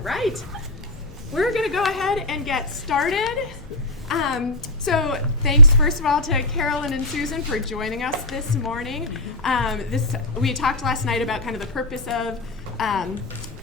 right. We're going to go ahead and get started. So thanks, first of all, to Carolyn and Susan for joining us this morning. We talked last night about kind of the purpose of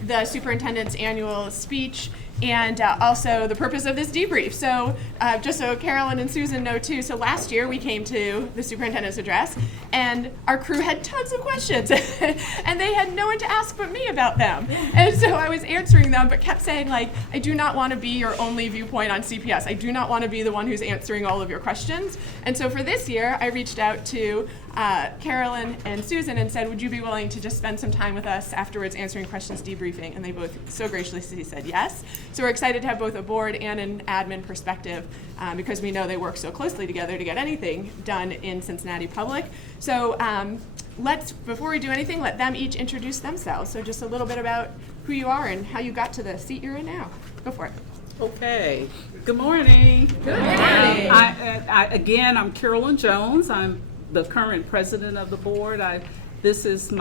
the superintendent's annual speech and also the purpose of this debrief. So just so Carolyn and Susan know too, so last year we came to the superintendent's address and our crew had tons of questions and they had no one to ask but me about them. And so I was answering them but kept saying, like, I do not want to be your only viewpoint on CPS. I do not want to be the one who's answering all of your questions. And so for this year, I reached out to Carolyn and Susan and said, would you be willing to just spend some time with us afterwards answering questions, debriefing? And they both so graciously said yes. So we're excited to have both a board and an admin perspective because we know they work so closely together to get anything done in Cincinnati Public. So before we do anything, let them each introduce themselves. So just a little bit about who you are and how you got to the seat you're in now. Go for it. Okay. Good morning. Good morning. I'm Carolyn Jones. I'm the current president of the board. I'm finishing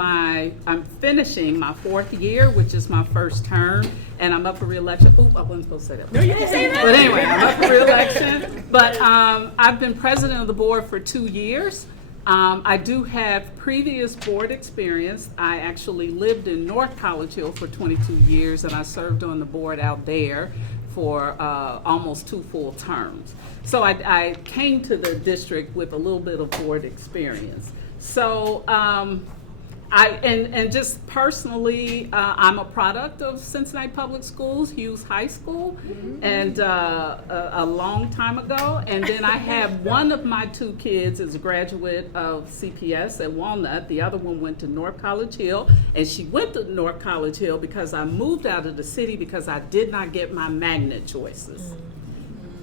my 4th year, which is my first term, and I'm up for re-election. Oop, I wasn't supposed to say that. No, you can say that. But anyway, I'm up for re-election. But I've been president of the board for 2 years. I do have previous board experience. I actually lived in North College Hill for 22 years, and I served on the board out there for almost 2 full terms. So I came to the district with a little bit of board experience. So just personally, I'm a product of Cincinnati Public Schools, Hughes High School, and a long time ago. And then I have one of my 2 kids is a graduate of CPS at Walnut. The other one went to North College Hill, and she went to North College Hill because I moved out of the city because I did not get my magnet choices.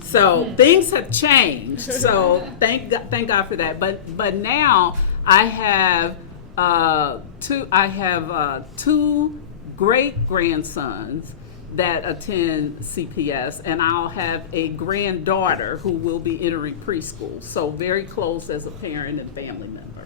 So things have changed. So thank God for that. But now I have two great grandsons that attend CPS, and I'll have a granddaughter who will be entering preschool. So very close as a parent and family member.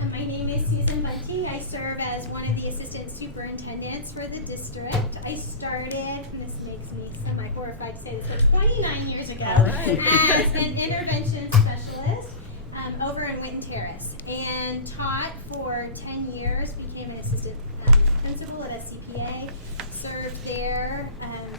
And my name is Susan Bunty. I serve as one of the assistant superintendents for the district. I started, and this makes me semi-horrified to say this, but 29 years ago as an intervention specialist over in Winton Terrace, and taught for 10 years, became an assistant principal at SCPA, served there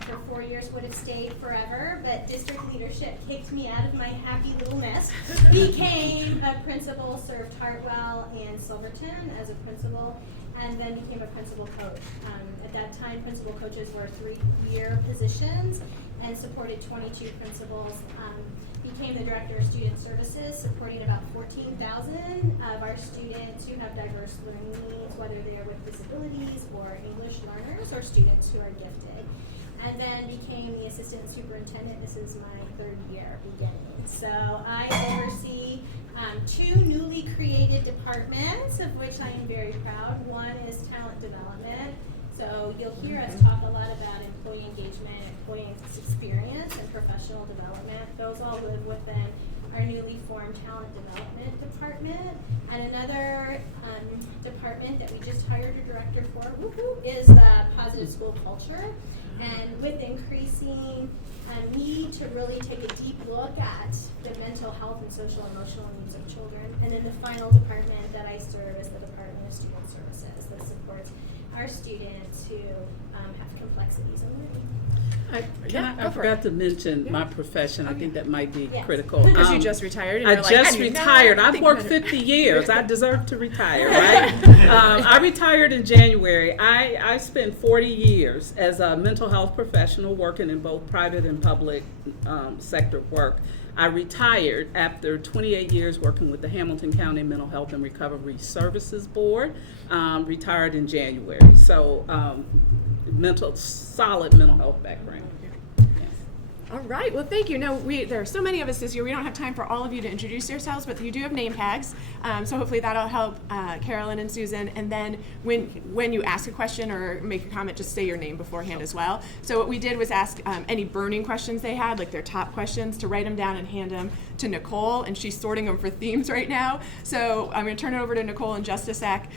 for 4 years, would have stayed forever, but district leadership kicked me out of my happy little nest, became a principal, served Hartwell and Silverton as a principal, and then became a principal coach. At that time, principal coaches were 3-year positions and supported 22 principals. Became the director of student services, supporting about 14,000 of our students who have diverse learning needs, whether they are with disabilities or English learners or students who are gifted. And then became the assistant superintendent. This is my 3rd year beginning. So I oversee 2 newly created departments, of which I am very proud. One is talent development. So you'll hear us talk a lot about employee engagement, employee experience, and professional development. Those all live within our newly formed talent development department. And another department that we just hired a director for is positive school culture. And with increasing need to really take a deep look at the mental health and social emotional needs of children. And then the final department that I serve is the Department of Student Services that supports our students who have complexities in learning. I forgot to mention my profession. I think that might be critical. Because you just retired. And I you're just like, retired. I've worked 50 years. I deserve to retire, right? I retired in January. I spent 40 years as a mental health professional working in both private and public sector work. I retired after 28 years working with the Hamilton County Mental Health and Recovery Services Board. Retired in January. So solid mental health background. Yes. All right, well, thank you. No, there are so many of us this year, we don't have time for all of you to introduce yourselves, but you do have name tags, so hopefully that'll help Carolyn and Susan. And then when you ask a question or make a comment, just say your name beforehand as well. So what we did was ask any burning questions they had, like their top questions, to write them down and hand them to Nicole, and she's sorting them for themes right now. So I'm going to turn it over to Nicole in just a sec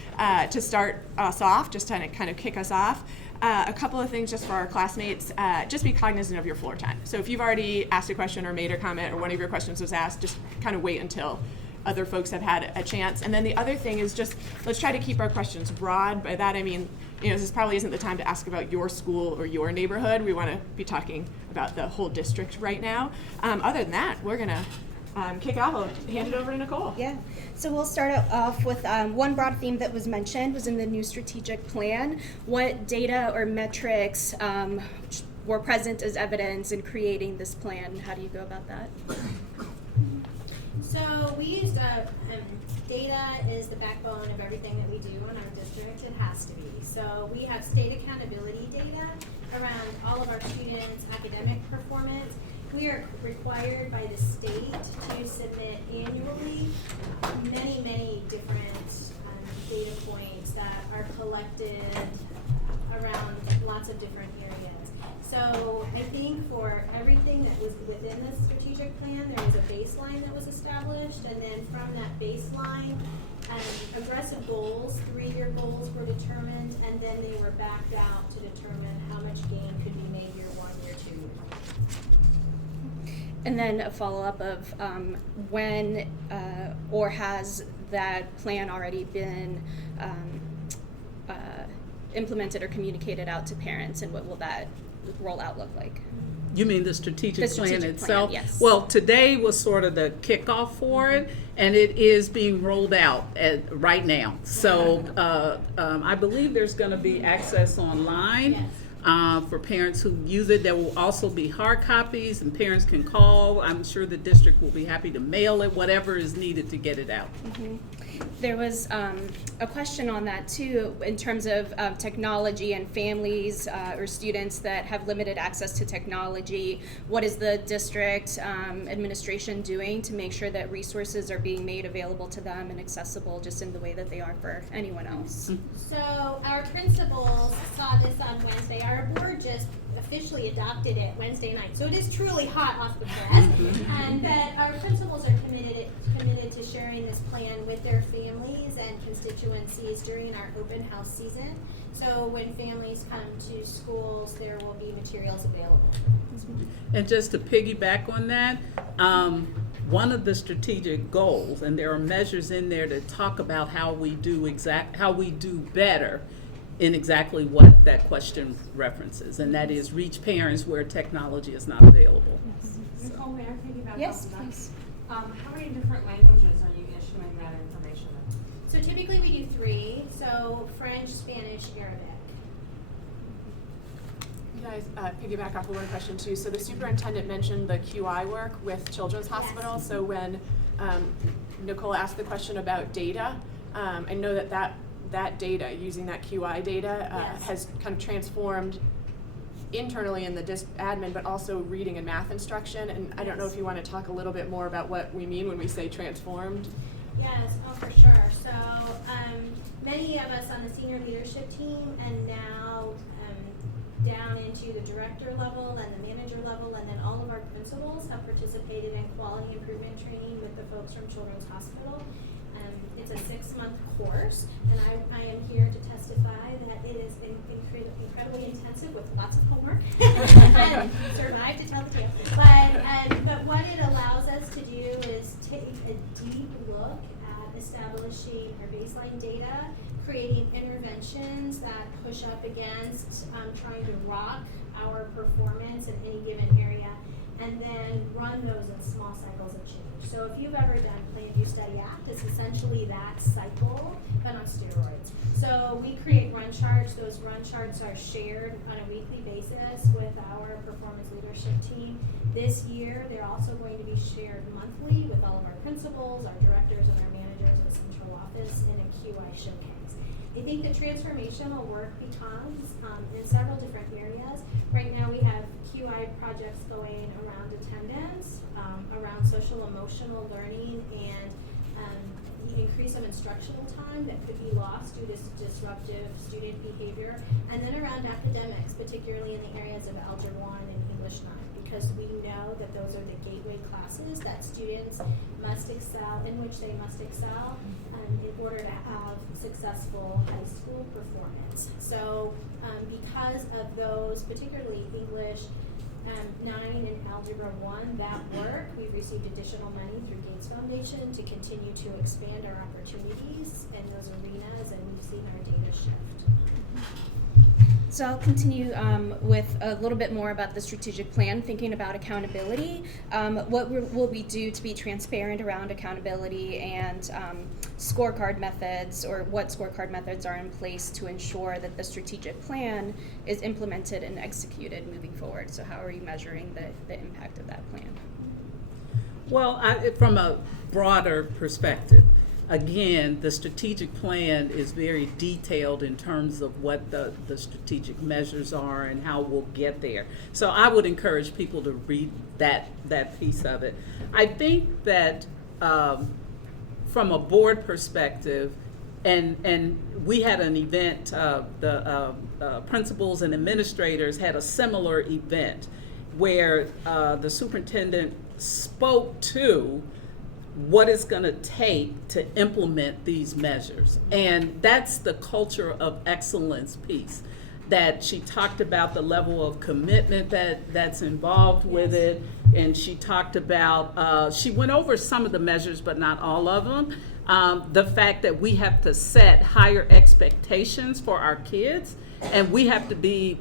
to start us off, just to kind of kick us off. A couple of things just for our classmates, just be cognizant of your floor time. So if you've already asked a question or made a comment or one of your questions was asked, just kind of wait until other folks have had a chance. And then the other thing is just, let's try to keep our questions broad. By that I mean, this probably isn't the time to ask about your school or your neighborhood. We want to be talking about the whole district right now. Other than that, we're going to kick off. I'll hand it over to Nicole. Yeah, so we'll start off with one broad theme that was mentioned was in the new strategic plan. What data or metrics were present as evidence in creating this plan? How do you go about that? So we used data is the backbone of everything that we do in our district. It has to be. So we have state accountability data around all of our students' academic performance. We are required by the state to submit annually many different data points that are collected around lots of different areas. So I think for everything that was within the strategic plan, there was a baseline that was established, and then from that baseline, aggressive goals, 3-year goals were determined, and then they were backed out to determine how much gain could be made year 1, year 2, year 3. And then a follow-up of when or has that plan already been implemented or communicated out to parents, and what will that rollout look like? You mean the strategic plan itself? Yes. Well, today was sort of the kickoff for it, and it is being rolled out right now. So I believe there's going to be access online. Yes. For parents who use it. There will also be hard copies, and parents can call. I'm sure the district will be happy to mail it, whatever is needed to get it out. Mm-hmm. There was a question on that too, in terms of technology and families or students that have limited access to technology. What is the district administration doing to make sure that resources are being made available to them and accessible just in the way that they are for anyone else? So our principals saw this on Wednesday. Our board just officially adopted it Wednesday night. So it is truly hot off the press. And that our principals are committed to sharing this plan with their families and constituencies during our open house season. So when families come to schools, there will be materials available. And just to piggyback on that, one of the strategic goals, and there are measures in there to talk about how we do better in exactly what that question references, and that is reach parents where technology is not available. Nicole, may I piggyback Yes, off of that? please. How many different languages are you issuing that information in? So typically we do 3, so French, Spanish, Arabic. You guys piggyback off of one question too. So the superintendent mentioned the QI work with Children's Hospital. Yes. So when Nicole asked the question about data, I know that data, using that QI data, Yes. has kind of transformed internally in the admin, but also reading and math instruction. And I don't know if you want to talk a little bit more about what we mean when we say transformed. Yes, oh for sure. So many of us on the senior leadership team, and now down into the director level and the manager level, and then all of our principals have participated in quality improvement training with the folks from Children's Hospital. It's a 6-month course, and I am here to testify that it has been incredibly intensive with lots of homework. And survived to tell the tale. But what it allows us to do is take a deep look at establishing our baseline data, creating interventions that push up against trying to rock our performance in any given area, and then run those in small cycles of change. So if you've ever done Plan, Do, Study, Act, it's essentially that cycle, but on steroids. So we create run charts. Those run charts are shared on a weekly basis with our performance leadership team. This year, they're also going to be shared monthly with all of our principals, our directors, and our managers in the central office in a QI showcase. I think the transformational work becomes in several different areas. Right now we have QI projects going around attendance, around social emotional learning, and increase some instructional time that could be lost due to disruptive student behavior, and then around academics, particularly in the areas of Algebra 1 and English 9, because we know that those are the gateway classes that students must excel, in which they must excel in order to have successful high school performance. So because of those, particularly English 9 and Algebra 1, that work, we've received additional money through Gates Foundation to continue to expand our opportunities in those arenas, and we've seen our data shift. So I'll continue with a little bit more about the strategic plan, thinking about accountability. What will we do to be transparent around accountability, and scorecard methods, or what scorecard methods are in place to ensure that the strategic plan is implemented and executed moving forward? So how are you measuring the impact of that plan? Well, from a broader perspective, again, the strategic plan is very detailed in terms of what the strategic measures are and how we'll get there. So I would encourage people to read that piece of it. I think that from a board perspective, and we had an event, the principals and administrators had a similar event where the superintendent spoke to what it's going to take to implement these measures. And that's the culture of excellence piece, that she talked about the level of commitment that's involved with it. And she talked about, she went over some of the measures, but not all of them. The fact that we have to set higher expectations for our kids, and we have to be,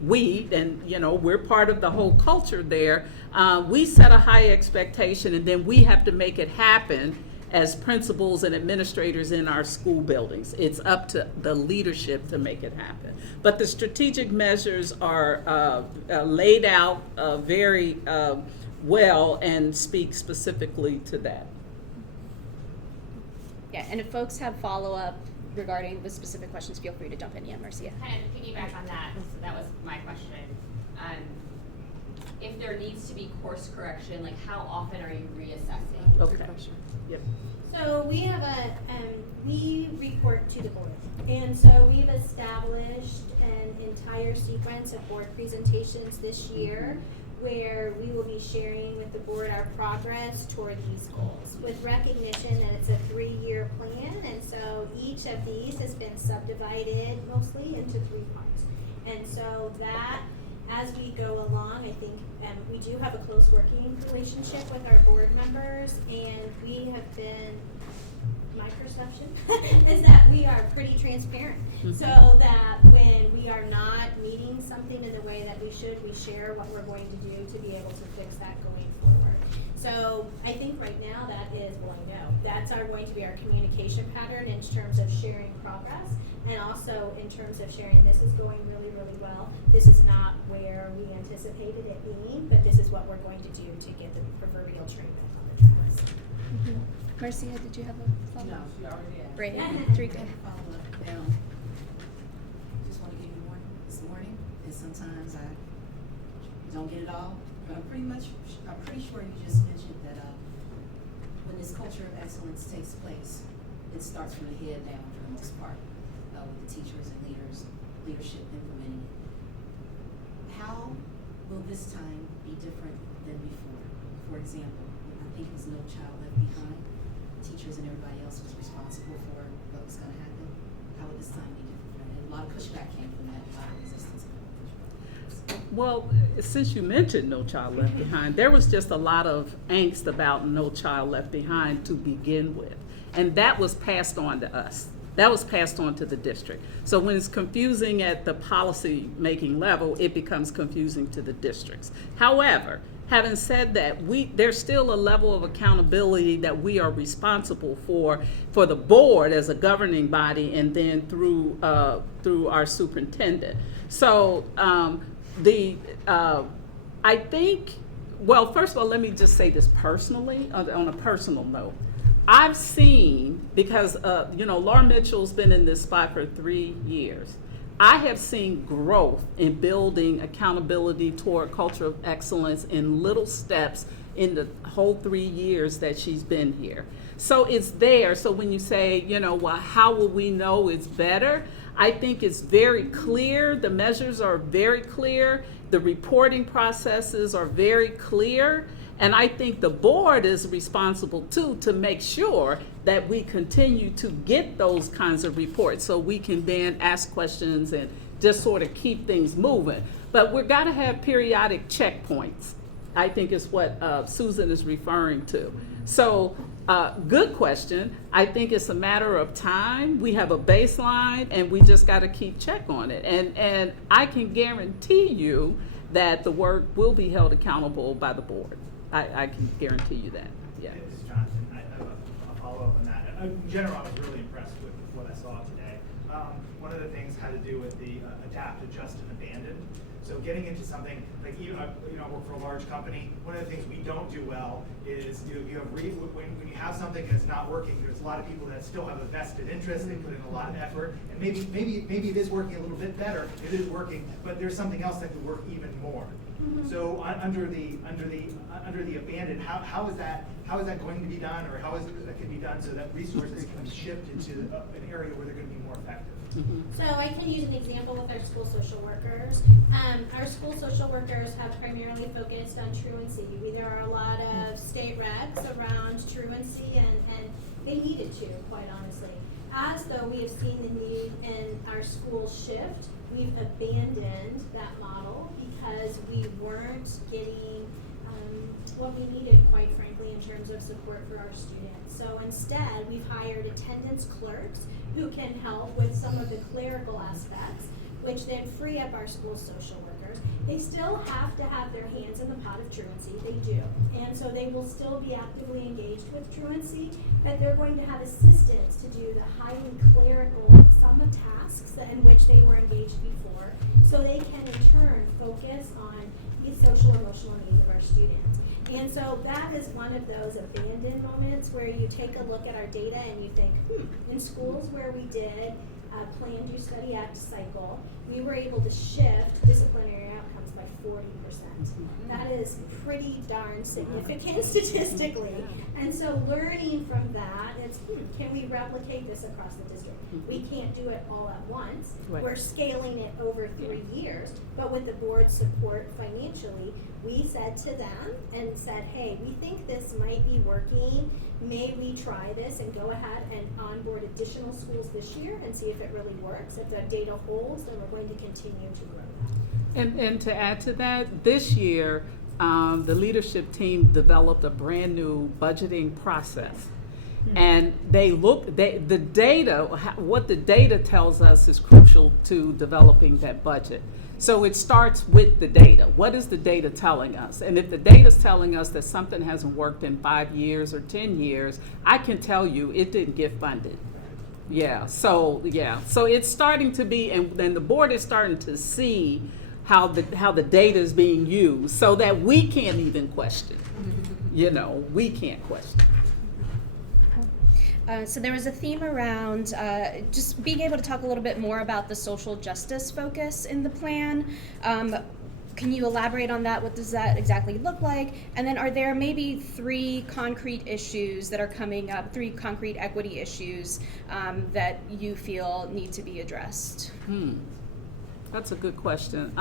and we're part of the whole culture there. We set a high expectation, and then we have to make it happen as principals and administrators in our school buildings. It's up to the leadership to make it happen. But the strategic measures are laid out very well and speak specifically to that. Yeah, and if folks have follow-up regarding the specific questions, feel free to jump in. Yeah, Marcia. Kind of piggyback on that, so that was my question. If there needs to be course correction, like how often are you reassessing? Okay. Yep. So we have we report to the board. And so we've established an entire sequence of board presentations this year where we will be sharing with the board our progress toward these goals, with recognition that it's a 3-year plan, and so each of these has been subdivided mostly into 3 parts. And so that, as we go along, I think we do have a close working relationship with our board members, and we have been, my perception is that we are pretty transparent. So that when we are not meeting something in the way that we should, we share what we're going to do to be able to fix that going forward. So I think right now that is going to go. That's going to be our communication pattern in terms of sharing progress, and also in terms of sharing this is going really, really well. This is not where we anticipated it being, but this is what we're going to do to get the proverbial train back on the tracks. Marcia, did you have a follow-up? No, she already asked. Right, 3 good. Just want to give you a warning this morning, and sometimes I don't get it all, but I'm pretty sure you just mentioned that when this culture of excellence takes place, it starts from the head down for the most part, with the teachers and leadership implementing it. How will this time be different than before? For example, I think it was No Child Left Behind. Teachers and everybody else was responsible for what was going to happen. How would this time be different? And a lot of pushback came from that, a lot of resistance came from pushback. Well, since you mentioned No Child Left Behind, there was just a lot of angst about No Child Left Behind to begin with. And that was passed on to us. That was passed on to the district. So when it's confusing at the policy making level, it becomes confusing to the districts. However, having said that, there's still a level of accountability that we are responsible for the board as a governing body, and then through our superintendent. So I think, well, first of all, let me just say this personally, on a personal note. I've seen, because Laura Mitchell's been in this spot for 3 years. I have seen growth in building accountability toward culture of excellence in little steps in the whole 3 years that she's been here. So it's there. So when you say, you know, well, how will we know it's better? I think it's very clear. The measures are very clear. The reporting processes are very clear. And I think the board is responsible too to make sure that we continue to get those kinds of reports so we can then ask questions and just sort of keep things moving. But we've got to have periodic checkpoints, I think is what Susan is referring to. So good question. I think it's a matter of time. We have a baseline and we just got to keep check on it. And I can guarantee you that the work will be held accountable by the board. I can guarantee you that, yeah. This is Jonathan. I have a follow-up on that. In general, I was really impressed with what I saw today. One of the things had to do with the adapt, adjust, and abandon. So getting into something like I work for a large company. One of the things we don't do well is you have when you have something that's not working. There's a lot of people that still have a vested interest. They put in a lot of effort, and maybe it is working a little bit better. It is working, but there's something else that could work even more. So under the abandoned, how is that going to be done, or how is it that can be done so that resources can be shifted to an area where they're going to be more effective? So I can use an example with our school social workers. Our school social workers have primarily focused on truancy. There are a lot of state regs around truancy, and they needed to, quite honestly. As though we have seen the need in our school shift, we've abandoned that model because we weren't getting what we needed, quite frankly, in terms of support for our students. So instead, we've hired attendance clerks who can help with some of the clerical aspects, which then free up our school social workers. They still have to have their hands in the pot of truancy, they do. And so they will still be actively engaged with truancy, but they're going to have assistants to do the highly clerical, some of tasks in which they were engaged before, so they can in turn focus on the social emotional needs of our students. And so that is one of those abandoned moments where you take a look at our data and you think, in schools where we did a planned use study act cycle, we were able to shift disciplinary outcomes by 40%. That is pretty darn significant statistically. And so learning from that, it's can we replicate this across the district? We can't do it all at once. Right. We're scaling it over 3 years, but with the board's support financially, we said to them and said, hey, we think this might be working. May we try this and go ahead and onboard additional schools this year and see if it really works. If the data holds, then we're going to continue to grow that. And to add to that, this year, the leadership team developed a brand new budgeting process. And what the data tells us is crucial to developing that budget. So it starts with the data. What is the data telling us? And if the data is telling us that something hasn't worked in 5 years or 10 years, I can tell you it didn't get funded. So it's starting to be, and then the board is starting to see how the data is being used so that we can't even question. We can't question. So there was a theme around just being able to talk a little bit more about the social justice focus in the plan. Can you elaborate on that? What does that exactly look like? And then are there maybe 3 concrete issues that are coming up, 3 concrete equity issues that you feel need to be addressed? That's a good question.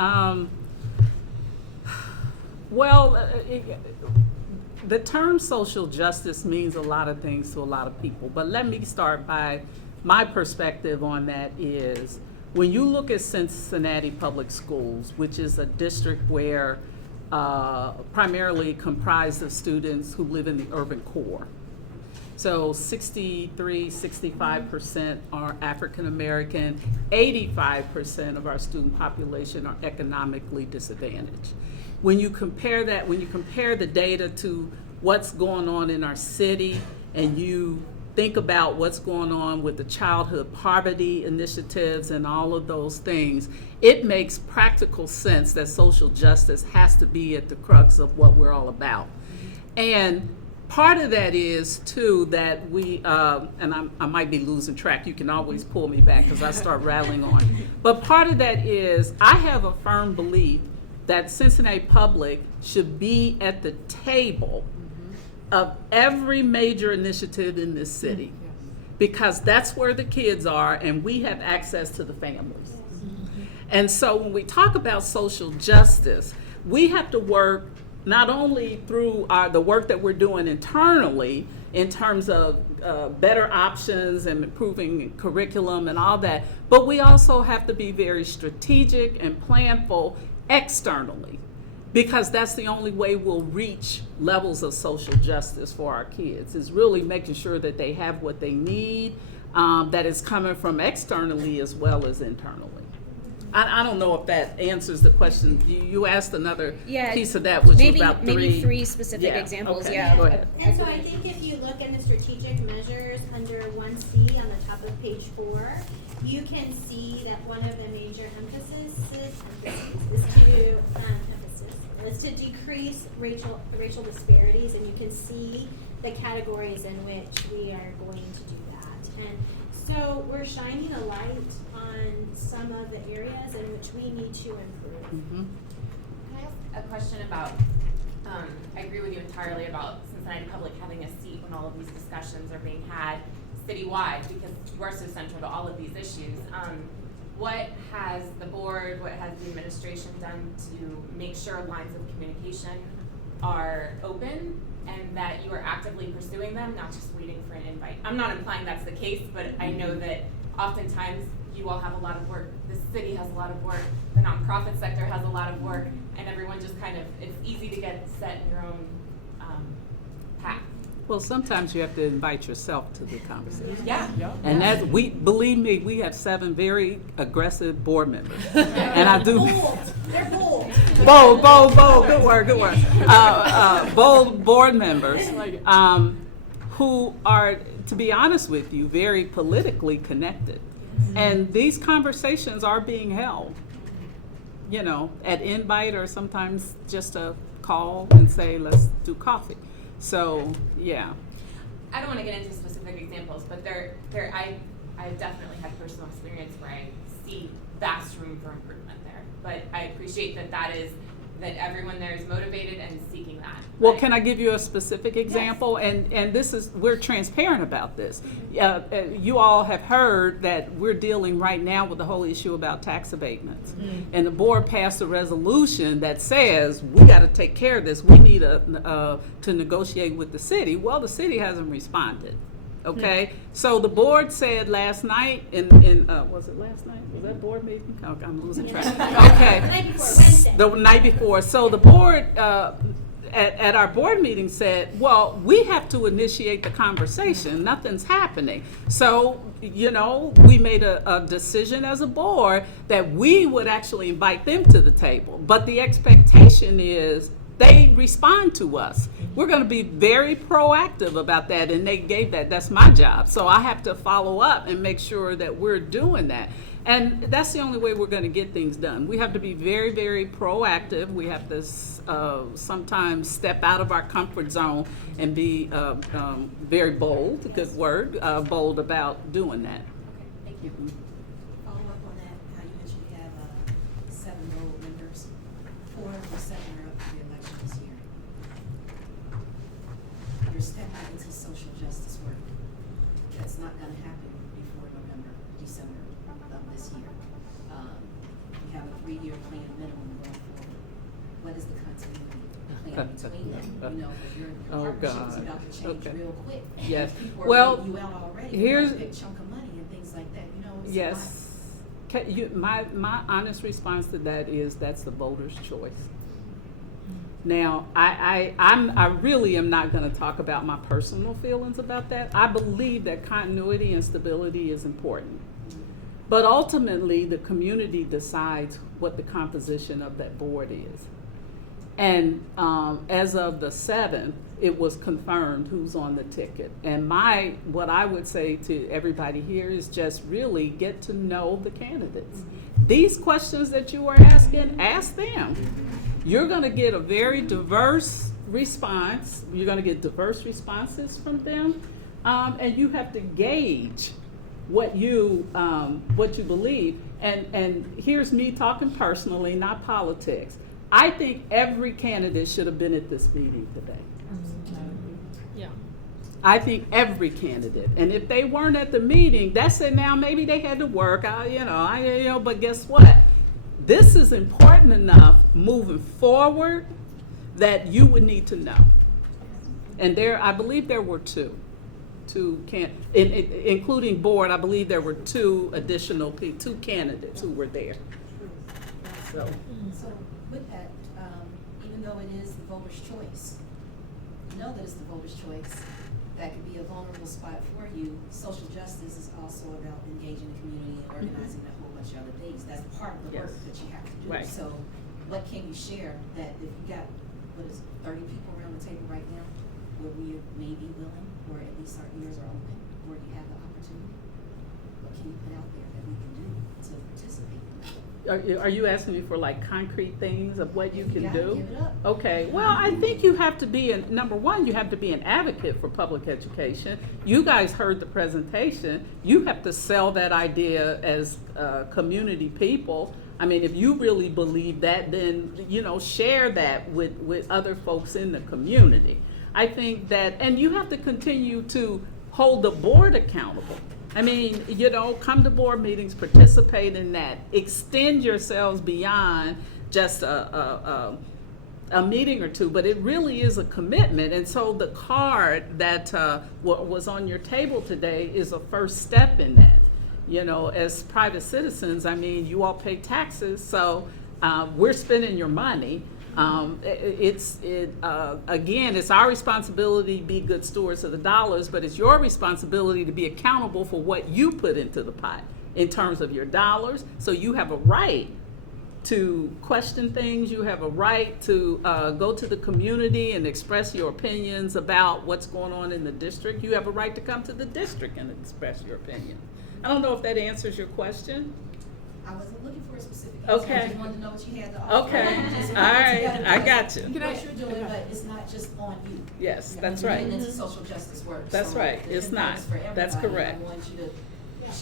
The term social justice means a lot of things to a lot of people, but let me start by my perspective on that is when you look at Cincinnati Public Schools, which is a district where primarily comprised of students who live in the urban core. So 65% are African American, 85% of our student population are economically disadvantaged. When you compare the data to what's going on in our city, and you think about what's going on with the childhood poverty initiatives and all of those things, it makes practical sense that social justice has to be at the crux of what we're all about. And part of that is too that we, and I might be losing track. You can always pull me back because I start rattling on. But part of that is I have a firm belief that Cincinnati Public should be at the table of every major initiative in this city, because that's where the kids are and we have access to the families. And so when we talk about social justice, we have to work not only through the work that we're doing internally in terms of better options and improving curriculum and all that, but we also have to be very strategic and planful externally, because that's the only way we'll reach levels of social justice for our kids, is really making sure that they have what they need, that is coming from externally as well as internally. I don't know if that answers the question. You asked another piece of that, which was about maybe three specific examples. Okay. Yeah. Go ahead. And so I think if you look in the strategic measures under 1C on the top of page 4, you can see that one of the major emphases is to decrease racial disparities, and you can see the categories in which we are going to do that. And so we're shining a light on some of the areas in which we need to improve. Can I ask a question about, I agree with you entirely about Cincinnati Public having a seat when all of these discussions are being had citywide, because you are so central to all of these issues. What has the board, what has the administration done to make sure lines of communication are open and that you are actively pursuing them, not just waiting for an invite? I'm not implying that's the case, but I know that oftentimes you all have a lot of work, the city has a lot of work, the nonprofit sector has a lot of work, and everyone just kind of, it's easy to get set in your own path. Well, sometimes you have to invite yourself to the conversation. Yeah. And that, believe me, we have 7 very aggressive board members. And I do. They're bold. Bold, good word. Bold board members who are, to be honest with you, very politically connected. And these conversations are being held, at invite or sometimes just a call and say, let's do coffee. So, yeah. I don't want to get into specific examples, but I've definitely had personal experience where I see vast room for improvement there. But I appreciate that everyone there is motivated and seeking that. Well, can I give you a specific example? Yes. And this is, we're transparent about this. You all have heard that we're dealing right now with the whole issue about tax abatements. And the board passed a resolution that says we got to take care of this. We need to negotiate with the city. Well, the city hasn't responded. Okay, so the board said last night was it last night? Was that board meeting? Oh, I'm losing track. Okay, the night before. So the board at our board meeting said, well, we have to initiate the conversation. Nothing's happening. So, we made a decision as a board that we would actually invite them to the table. But the expectation is they respond to us. We're going to be very proactive about that, and they gave that. That's my job. So I have to follow up and make sure that we're doing that. And that's the only way we're going to get things done. We have to be very, very proactive. We have to sometimes step out of our comfort zone and be very bold, good word, bold about doing that. Okay, thank you. Follow up on that, how you mentioned you have 7 board members. 4 of the 7 are up for re-election this year. You're stepping into social justice work. That's not going to happen before December of this year. We have a 3-year plan minimum going forward. What is the continuity plan between them? Because your partnership is about to change real quick. Yes. People are Well, waiting you out already. here's a big chunk of money and things like that. It's yes. My honest response to that is that's the voter's choice. Now, I really am not going to talk about my personal feelings about that. I believe that continuity and stability is important. But ultimately, the community decides what the composition of that board is. And as of the 7th, it was confirmed who's on the ticket. And what I would say to everybody here is just really get to know the candidates. These questions that you are asking, ask them. You're going to get a very diverse response. You're going to get diverse responses from them, and you have to gauge what you believe. And here's me talking personally, not politics. I think every candidate should have been at this meeting today. Yeah. I think every candidate, and if they weren't at the meeting, that's it. Now maybe they had to work. But guess what? This is important enough moving forward that you would need to know. And I believe there were two including board. I believe there were two candidates who were there. So with that, even though it is the voter's choice, you know that it's the voter's choice. That could be a vulnerable spot for you. Social justice is also about engaging the community and organizing a whole bunch of other things. That's part of the work that you have to do. Right. So what can you share that if you got, 30 people around the table right now, where we may be willing, or at least our ears are open, where you have the opportunity, what can you put out there that we can do to participate in that? are you asking me for like concrete things of what you can gotta do? give it up. Okay, well, I think you have to be number one, you have to be an advocate for public education. You guys heard the presentation. You have to sell that idea as community people. I mean, if you really believe that, then, share that with other folks in the community. I think that, and you have to continue to hold the board accountable. I mean, come to board meetings, participate in that, extend yourselves beyond just a meeting or two, but it really is a commitment. And so the card that was on your table today is a first step in that. As private citizens, I mean, you all pay taxes, so we're spending your money. Again, it's our responsibility to be good stewards of the dollars, but it's your responsibility to be accountable for what you put into the pot in terms of your dollars. So you have a right to question things. You have a right to go to the community and express your opinions about what's going on in the district. You have a right to come to the district and express your opinion. I don't know if that answers your question. I wasn't looking for a specific answer. Okay. I just wanted to know what you had to offer. Okay. Just All wanted to right. get I it. got you. What you're doing, but it's not just on you. Yes, that's You're right. getting into social justice work. That's so right. the It's impact not. is for That's everybody. correct. I want you to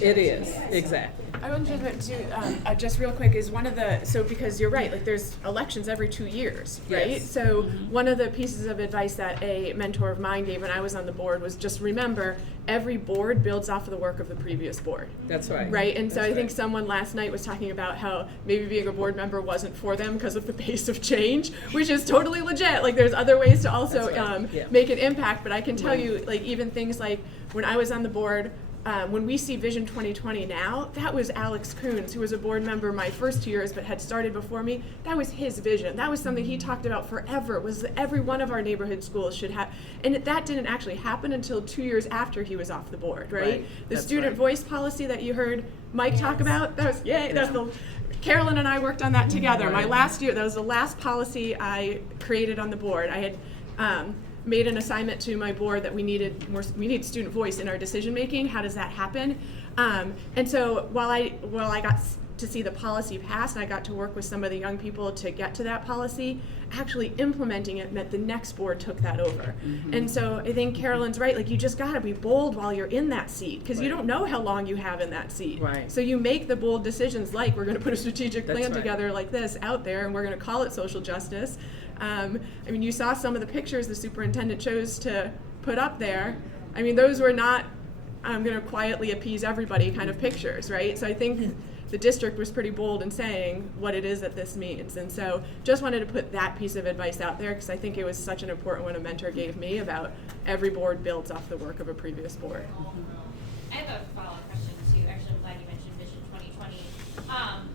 It is, exactly. I want to just real quick is one of the, so because you're right, like there's elections every 2 years, right? Yes. So one of the pieces of advice that a mentor of mine gave when I was on the board was just remember, every board builds off of the work of the previous board. That's right. Right, and so That's I think right. someone last night was talking about how maybe being a board member wasn't for them because of the pace of change, which is totally legit. Like there's other ways to also That's right. Yeah. make an impact, but I can tell you, like even things like when I was on the board, when we see Vision 2020 now, that was Alex Coons, who was a board member my first 2 years but had started before me. That was his vision. That was something he talked about forever, was that every one of our neighborhood schools should have, and that didn't actually happen until 2 years after he was off the board, right? Right. The That's student right. voice policy that you heard Mike talk about, that was, that's the, Carolyn and I worked on that together. My Right. last year, that was the last policy I created on the board. I had made an assignment to my board that we need student voice in our decision making. How does that happen? And so while I got to see the policy passed and I got to work with some of the young people to get to that policy, actually implementing it meant the next board took that over. Mm-hmm. And so I think Carolyn's right, like you just gotta be bold while you're in that seat because you Right. don't know how long you have in that seat. Right. So you make the bold decisions like we're gonna put a strategic That's plan right. together like this out there and we're gonna call it social justice. I mean, you saw some of the pictures the superintendent chose to put up there. I mean, those were not, I'm going to quietly appease everybody kind of pictures, right? So I think the district was pretty bold in saying what it is that this means. And so just wanted to put that piece of advice out there because I think it was such an important one a mentor gave me about every board builds off the work of a previous board. I have a follow-up question too. Actually, I'm glad you mentioned Vision 2020.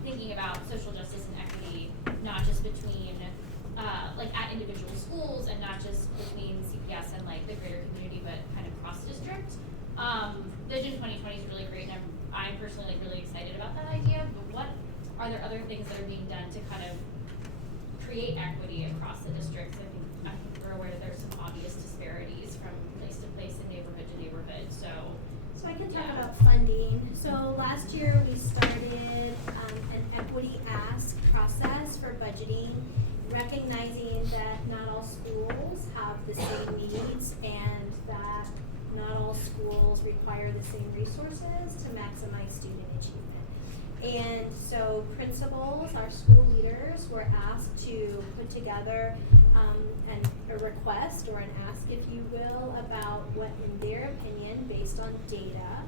Thinking about social justice and equity, not just between like at individual schools and not just between CPS and like the greater community, but kind of cross district. Vision 2020 is really great, and I'm personally like really excited about that idea. But what are there other things that are being done to kind of create equity across the districts? I think we're aware that there's some obvious disparities from place to place and neighborhood to neighborhood. So So I can talk about funding. So last year we started an equity ask process for budgeting recognizing that not all schools have the same needs and that not all schools require the same resources to maximize student achievement. And so principals, our school leaders, were asked to put together a request or an ask, if you will, about what in their opinion, based on data,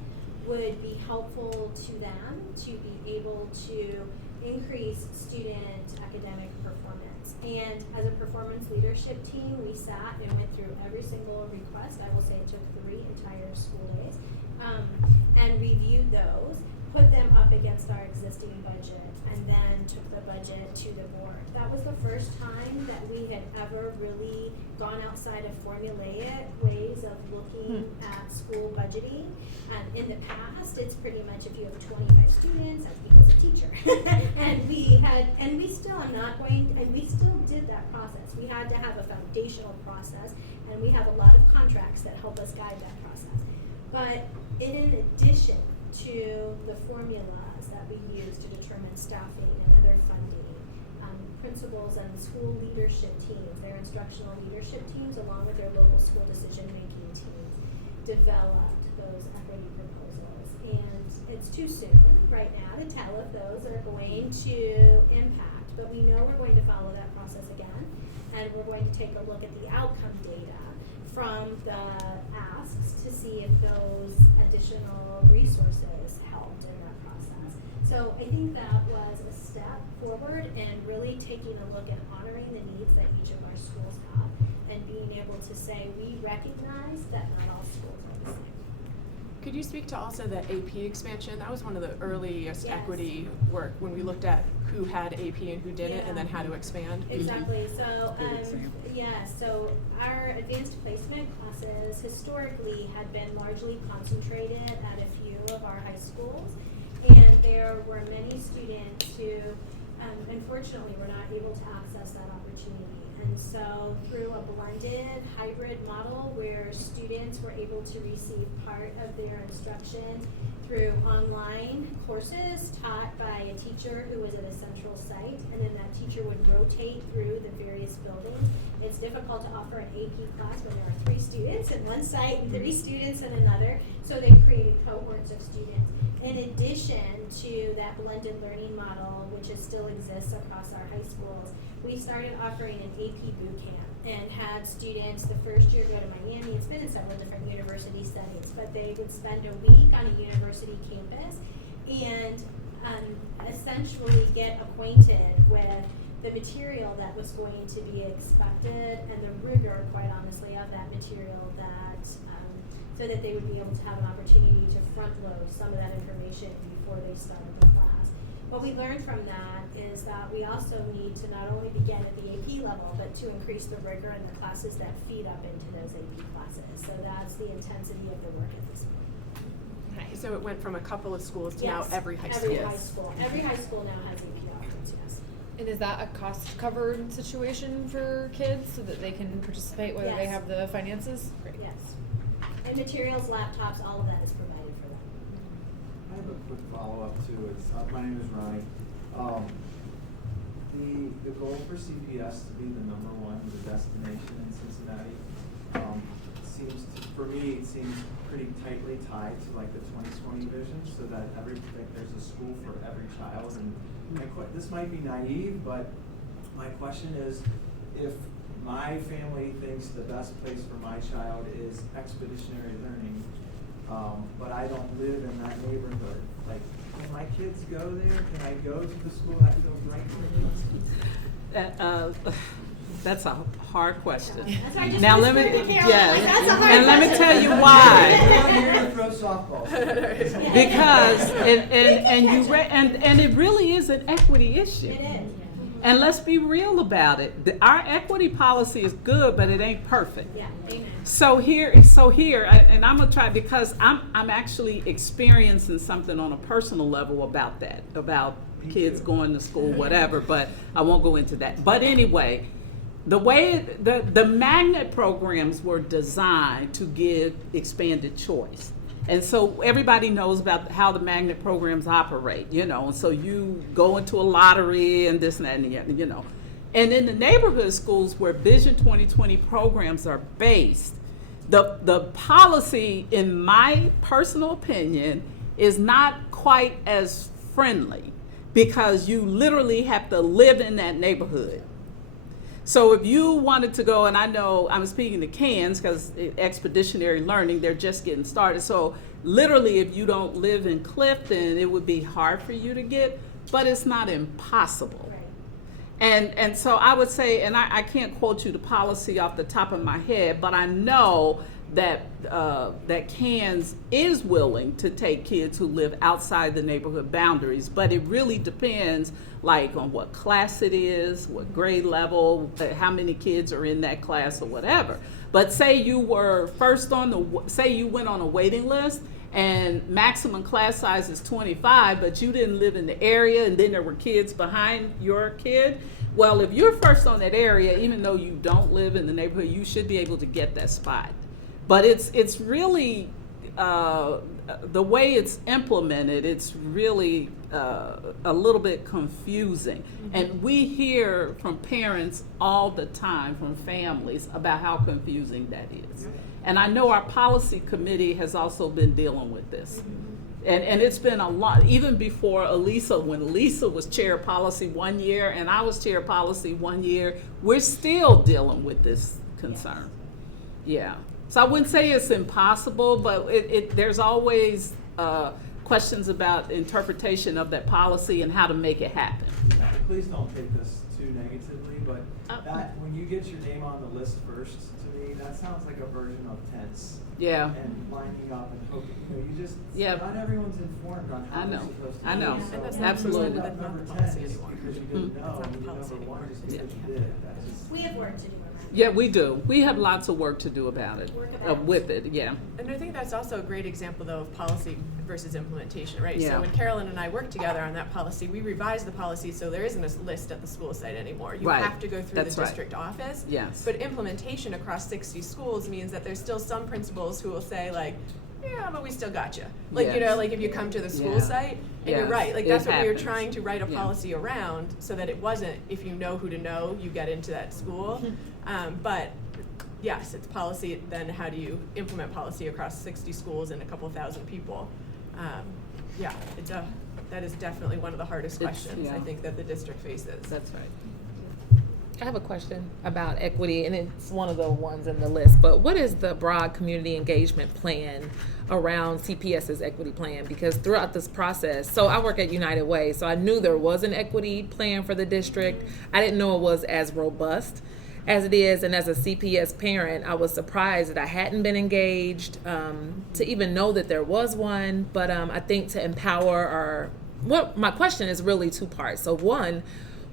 would be helpful to them to be able to increase student academic performance. And as a performance leadership team, we sat and went through every single request. I will say it took 3 entire school days, and reviewed those, put them up against our existing budget, and then took the budget to the board. That was the first time that we had ever really gone outside of formulaic ways of looking at school budgeting. In the past, it's pretty much if you have 25 students, that equals a teacher. and we still did that process. We had to have a foundational process, and we have a lot of contracts that help us guide that process. But in addition to the formulas that we use to determine staffing and other funding, principals and school leadership teams, their instructional leadership teams, along with their local school decision-making teams, developed those equity proposals. And it's too soon right now to tell if those are going to impact, but we know we're going to follow that process again, and we're going to take a look at the outcome data from the asks to see if those additional resources helped in that process. So I think that was a step forward in really taking a look at honoring the needs that each of our schools have and being able to say we recognize that not all schools are the same. Could you speak to also the AP expansion? That was one of the earliest Yes. equity work when we looked at who had AP and who didn't, and then how to expand. Exactly. So, so our advanced placement classes historically had been largely concentrated at a few of our high schools, and there were many students who, unfortunately, were not able to access that opportunity. And so through a blended hybrid model where students were able to receive part of their instruction through online courses taught by a teacher who was at a central site, and then that teacher would rotate through the various buildings. It's difficult to offer an AP class when there are 3 students at one site and 3 students in another, so they created cohorts of students. In addition to that blended learning model, which still exists across our high schools, we started offering an AP boot camp and had students the first year go to Miami. It's been in several different university settings, but they would spend a week on a university campus and essentially get acquainted with the material that was going to be expected and the rigor, quite honestly, of that material so that they would be able to have an opportunity to front load some of that information before they started the class. What we learned from that is that we also need to not only begin at the AP level, but to increase the rigor in the classes that feed up into those AP classes. So that's the intensity of the work at this point. So it went from a couple of schools to now Yes, every high school. Every high school. Every high school now has AP offerings, yes. And is that a cost-covered situation for kids so that they can participate whether they Yes. have the finances? Great. Yes. And materials, laptops, all of that is provided for them. I have a quick follow-up too. My name is Ronnie. The goal for CPS to be the #1 the destination in Cincinnati for me, it seems pretty tightly tied to like the 2020 vision, so that there's a school for every child. And this might be naive, but my question is, if my family thinks the best place for my child is expeditionary learning, but I don't live in that neighborhood. Like, can my kids go there? Can I go to the school that feels right for me? That's a hard question. That's why I just Now let me, whispered to Carol, yes, that's a hard and let me question. tell you why. I'm here to throw softballs. Because and it really is an equity issue. It is. And let's be real about it. Our equity policy is good, but it ain't perfect. Yeah, amen. So here, and I'm gonna try, because I'm actually experiencing something on a personal level about that, about kids going to school, whatever. But I won't go into that. But anyway, the way the magnet programs were designed to give expanded choice. And so everybody knows about how the magnet programs operate, and so you go into a lottery and this and that and the other, And in the neighborhood schools where Vision 2020 programs are based, the policy, in my personal opinion, is not quite as friendly, because you literally have to live in that neighborhood. So if you wanted to go, and I know I'm speaking to CANS because expeditionary learning, they're just getting started. So literally, if you don't live in Clifton, it would be hard for you to get, but it's not impossible. Right. And so I would say, and I can't quote you the policy off the top of my head, but I know that that CANS is willing to take kids who live outside the neighborhood boundaries, but it really depends, like, on what class it is, what grade level, how many kids are in that class or whatever. But say you were say you went on a waiting list and maximum class size is 25, but you didn't live in the area, and then there were kids behind your kid. Well, if you're first on that area, even though you don't live in the neighborhood, you should be able to get that spot. But it's really, the way it's implemented, it's really a little bit confusing. Mm-hmm. And we hear from parents all the time, from families, about how confusing that is. Mm-hmm. And I know our policy committee has also been dealing with this. Mm-hmm. And it's been a lot, even before Elisa, when Elisa was chair of policy one year and I was chair of policy one year, we're still dealing with this concern. Yes. Yeah. So I wouldn't say it's impossible, but there's always questions about interpretation of that policy and how to make it happen. Yeah, please don't take this too negatively, but that when you get your name on the list first, to me, that sounds like a version of tense. Yeah. And lining up and hoping, you just, yeah. Not everyone's informed on how they're supposed to I know. do. So And that's absolutely. That's not the policy anymore. Because you didn't know, and you never wanted just because you did. That's just, We have work to do around that. Yeah, we do. We have lots of work to do about it. With it, yeah. And I think that's also a great example, though, of policy versus implementation, right? Yeah. So when Carolyn and I worked together on that policy, we revised the policy so there isn't a list at the school site anymore. You Right. have to go through That's the right. district office. Yes. But implementation across 60 schools means that there's still some principals who will say, like, yeah, but we still got you. Like, you know, like if you come to the school Yeah. site, and you're Yes, right, like it that's what we were happens. trying to write a Yeah. policy around so that it wasn't, if you know who to know, you get into that school. But yes, it's policy, then how do you implement policy across 60 schools and a couple thousand people? Yeah, that is definitely one of the hardest questions I think that the district faces. That's right. I have a question about equity, and it's one of the ones in the list, but what is the broad community engagement plan around CPS's equity plan? Because throughout this process, so I work at United Way, so I knew there was an equity plan for the district. I didn't know it was as robust as it is, and as a CPS parent, I was surprised that I hadn't been engaged, to even know that there was one, but I think to empower my question is really two parts. So one,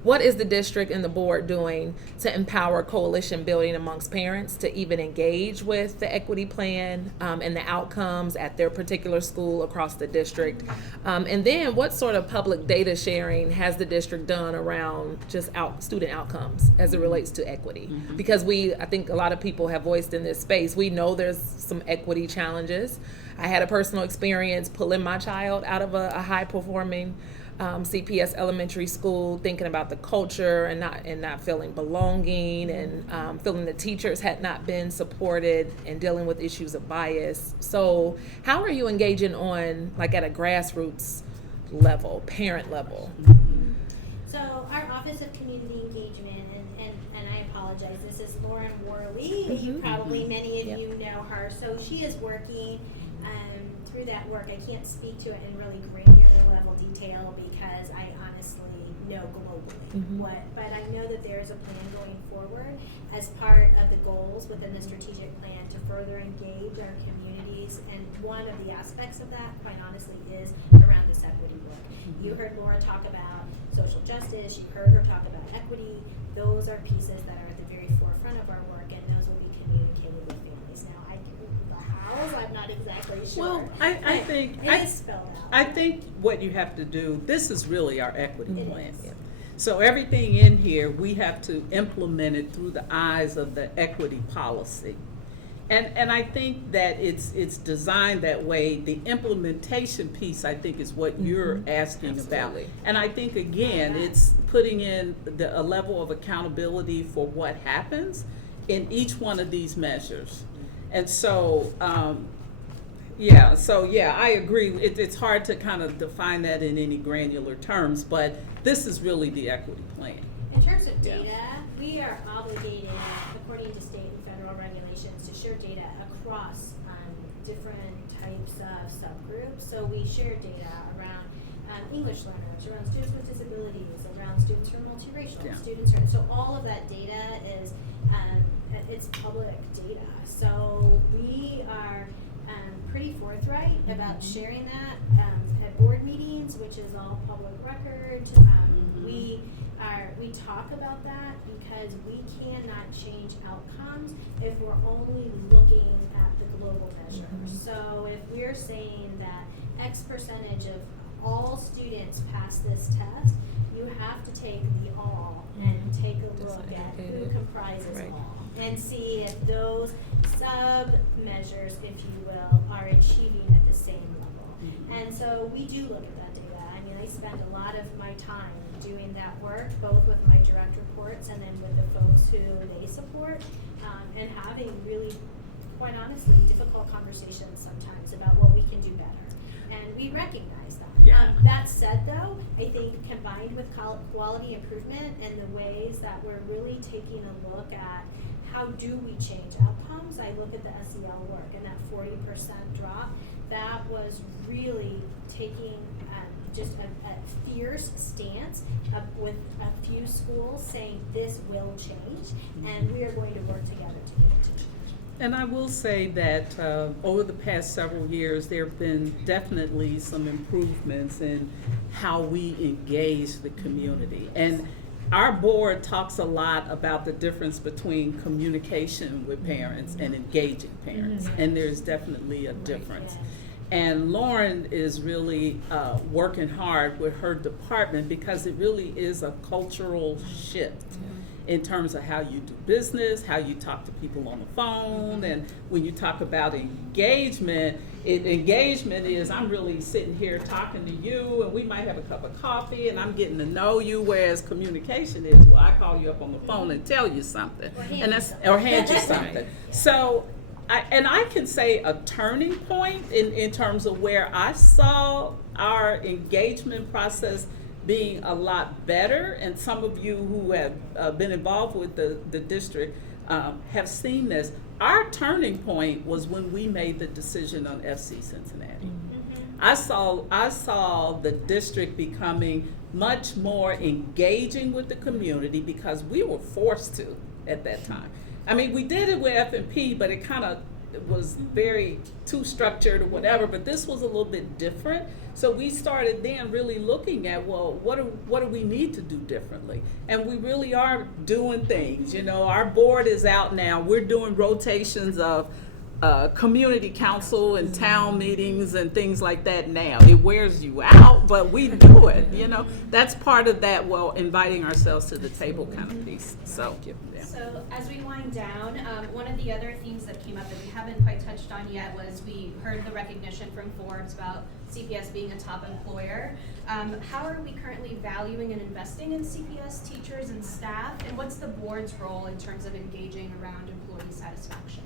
what is the district and the board doing to empower coalition building amongst parents to even engage with the equity plan and the outcomes at their particular school across the district? And then what sort of public data sharing has the district done around just student outcomes as it relates to equity? Mm-hmm. Because I think a lot of people have voiced in this space, we know there's some equity challenges. I had a personal experience pulling my child out of a high performing CPS elementary school, thinking about the culture and not feeling belonging, and feeling the teachers had not been supported, and dealing with issues of bias. So how are you engaging on, like, at a grassroots level, parent level? So our Office of Community Engagement, and I apologize, this is Lauren Worley. You probably, many of you know her. So she is working through that work. I can't speak to it in really granular level detail because I honestly know globally but I know that there is a plan going forward as part of the goals within the strategic plan to further engage our communities, and one of the aspects of that, quite honestly, is around this equity work. You heard Laura talk about social justice, you heard her talk about equity. Those are pieces that are at the very forefront of our work, and those will be communicated with families. Now, I'm not exactly sure. Well, I think it is spelled out. I think what you have to do, this is really our equity It plan. is. So everything in here, we have to implement it through the eyes of the equity policy. And I think that it's designed that way. The implementation piece, I think, is what you're asking about. Absolutely. And I think, again, it's putting in a level of accountability for what happens in each one of these measures. And so, I agree. It's hard to kind of define that in any granular terms, but this is really the equity plan. In terms of Yeah. data, we are obligated, according to state and federal regulations, to share data across different types of subgroups. So we share data around English learners, around students with disabilities, around students who are multiracial, Yeah. students who are, so all of that data is it's public data. So we are pretty forthright about sharing that at board meetings, which is all public record. We talk about that because we cannot change outcomes if we're only looking at the global measure. So if we're saying that X percentage of all students pass this test, you have to take the all and take a look at who comprises Right. all and see if those sub-measures, if you will, are achieving at the same level. And so we do look at that data. I mean, I spend a lot of my time doing that work, both with my direct reports and then with the folks who they support, and having really, quite honestly, difficult conversations sometimes about what we can do better. And we recognize that. Yeah. That said, though, I think combined with quality improvement and the ways that we're really taking a look at how do we change outcomes, I look at the SEL work and that 40% drop, that was really taking just a fierce stance with a few schools saying this will change and we are going to work together to get it to change. And I will say that over the past several years, there have been definitely some improvements in how we engage the community. And our board talks a lot about the difference between communication with parents and engaging parents. And there's definitely a difference. And Lauren is really working hard with her department because it really is a cultural shift in terms of how you do business, how you talk to people on the phone, and when you talk about engagement, engagement is I'm really sitting here talking to you, and we might have a cup of coffee, and I'm getting to know you, whereas communication is, well, I call you up on the phone and tell you something, or hand you something. So, I can say a turning point in terms of where I saw our engagement process being a lot better, and some of you who have been involved with the district have seen this. Our turning point was when we made the decision on FC Cincinnati. I saw the district becoming much more engaging with the community because we were forced to at that time. I mean, we did it with F&P, but it kind of was very too structured or whatever, but this was a little bit different. So we started then really looking at, well, what do we need to do differently? And we really are doing things. You know, our board is out now. We're doing rotations of community council and town meetings and things like that now. It wears you out, but we do it, you know. That's part of that, well, inviting ourselves to the table kind of piece. So, yeah. So as we wind down, one of the other themes that came up that we haven't quite touched on yet was we heard the recognition from Forbes about CPS being a top employer. How are we currently valuing and investing in CPS teachers and staff, and what's the board's role in terms of engaging around employee satisfaction?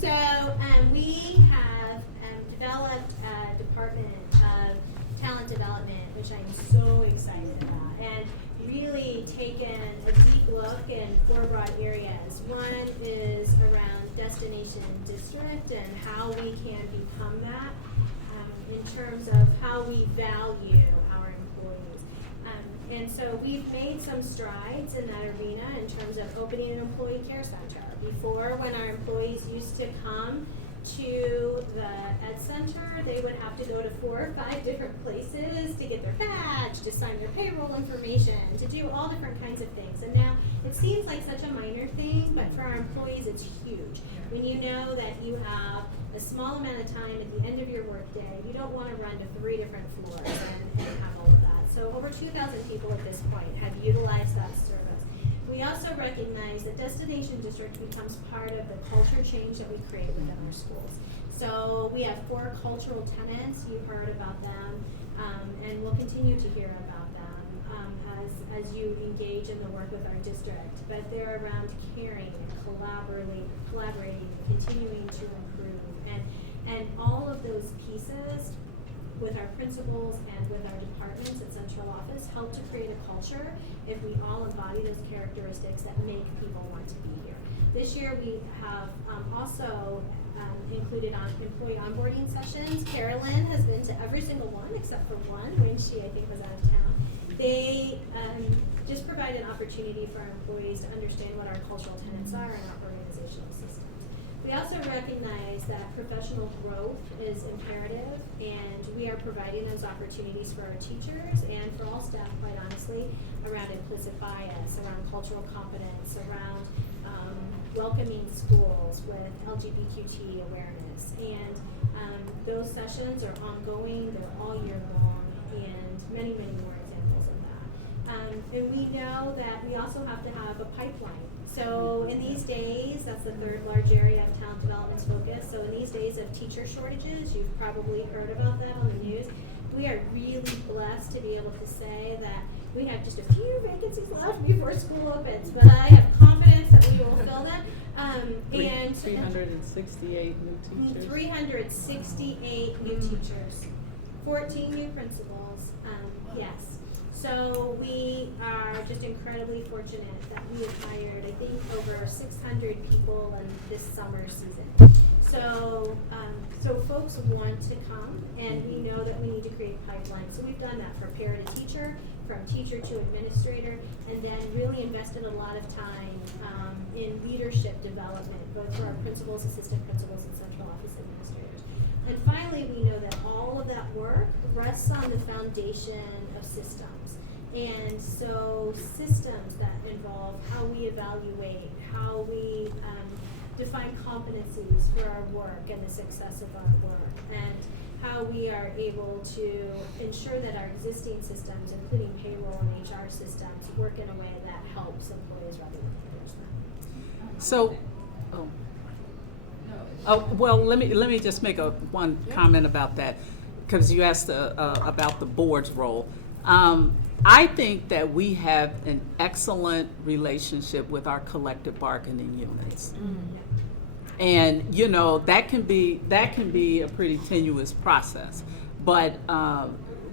So we have developed a department of talent development, which I'm so excited about, and really taken a deep look in 4 broad areas. One is around destination district and how we can become that in terms of how we value our employees. And so we've made some strides in that arena in terms of opening an employee care center. Before, when our employees used to come to the Ed Center, they would have to go to 4 or 5 different places to get their badge, to sign their payroll information, to do all different kinds of things. And now it seems like such a minor thing, but for our employees it's huge. When you know that you have a small amount of time at the end of your workday, you don't want to run to 3 different floors and have all of that. So over 2,000 people at this point have utilized that service. We also recognize that Destination District becomes part of the culture change that we create within our schools. So we have 4 cultural tenets. You've heard about them, and we'll continue to hear about them as you engage in the work with our district. But they're around caring and collaborating, continuing to improve, and all of those pieces with our principals and with our departments at central office help to create a culture if we all embody those characteristics that make people want to be here. This year we have also included on employee onboarding sessions. Carolyn has been to every single one except for one when she, I think, was out of town. They just provide an opportunity for our employees to understand what our cultural tenets are and our organizational systems. We also recognize that professional growth is imperative, and we are providing those opportunities for our teachers and for all staff, quite honestly, around implicit bias, around cultural competence, around welcoming schools with LGBTQ awareness. And those sessions are ongoing, they're all year long, and many, many more examples of that. And we know that we also have to have a pipeline. So in these days, that's the 3rd large area of talent development's focus. So in these days of teacher shortages, you've probably heard about that on the news. We are really blessed to be able to say that we have just a few vacancies left before school opens, but I have confidence that we will fill them. And 368 new teachers. 368 new teachers, 14 new principals, yes. So we are just incredibly fortunate that we have hired, I think, over 600 people in this summer season. So, so folks want to come, and we know that we need to create pipelines. So we've done that from para to teacher, from teacher to administrator, and then really invested a lot of time in leadership development, both for our principals, assistant principals, and central office administrators. And finally, we know that all of that work rests on the foundation of systems. And so systems that involve how we evaluate, how we define competencies for our work and the success of our work, and how we are able to ensure that our existing systems, including payroll and HR systems, work in a way that helps employees rather than hinders them. So, well, let me just make one comment about that, because you asked about the board's role. I think that we have an excellent relationship with our collective bargaining units. And you know, that can be a pretty tenuous process, but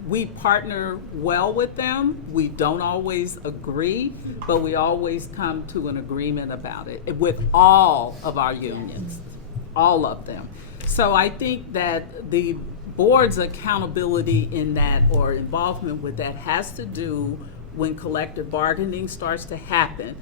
we partner well with them. We don't always agree, but we always come to an agreement about it with all of our unions, all of them. So I think that the board's accountability in that, or involvement with that, has to do when collective bargaining starts to happen,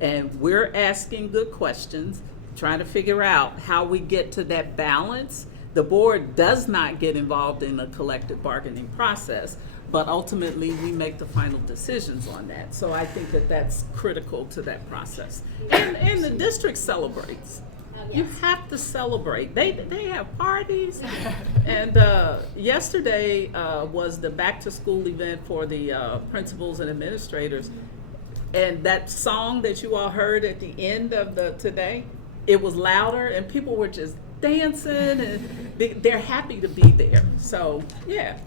and we're asking good questions, trying to figure out how we get to that balance. The board does not get involved in the collective bargaining process, but ultimately we make the final decisions on that. So I think that that's critical to that process. And the district celebrates. You have to celebrate. They have parties. And yesterday was the back to school event for the principals and administrators. And that song that you all heard at the end of today, it was louder and people were just dancing, and they're happy to be there. So yeah,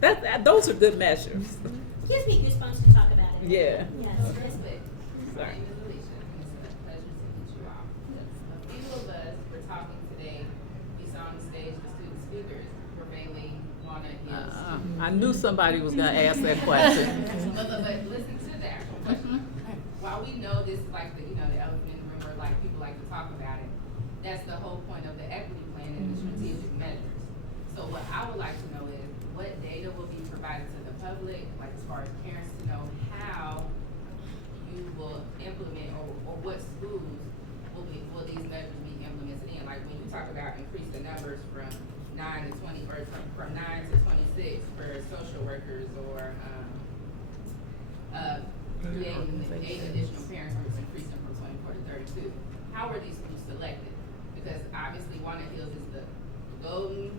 those are good measures. It gives me goosebumps to talk about it. Yeah. Yes. My name is Alicia. It's a pleasure to meet you all. A few of us were talking today. We saw on the stage the student speakers were mainly Walnut Hills. I knew somebody was going to ask that question. But listen to the actual question. While we know this is like the elephant in the room, or like people like to talk about it, that's the whole point of the equity plan and the strategic measures. So what I would like to know is what data will be provided to the public, like as far as parents, to know how you will implement, or what schools will these measures be implemented in. Like when you talk about increase the numbers from 9 to 20, or from 9 to 26 for social workers, or creating 8 additional parent groups, increasing from 24 to 32. How were these schools selected? Because obviously Walnut Hills is the golden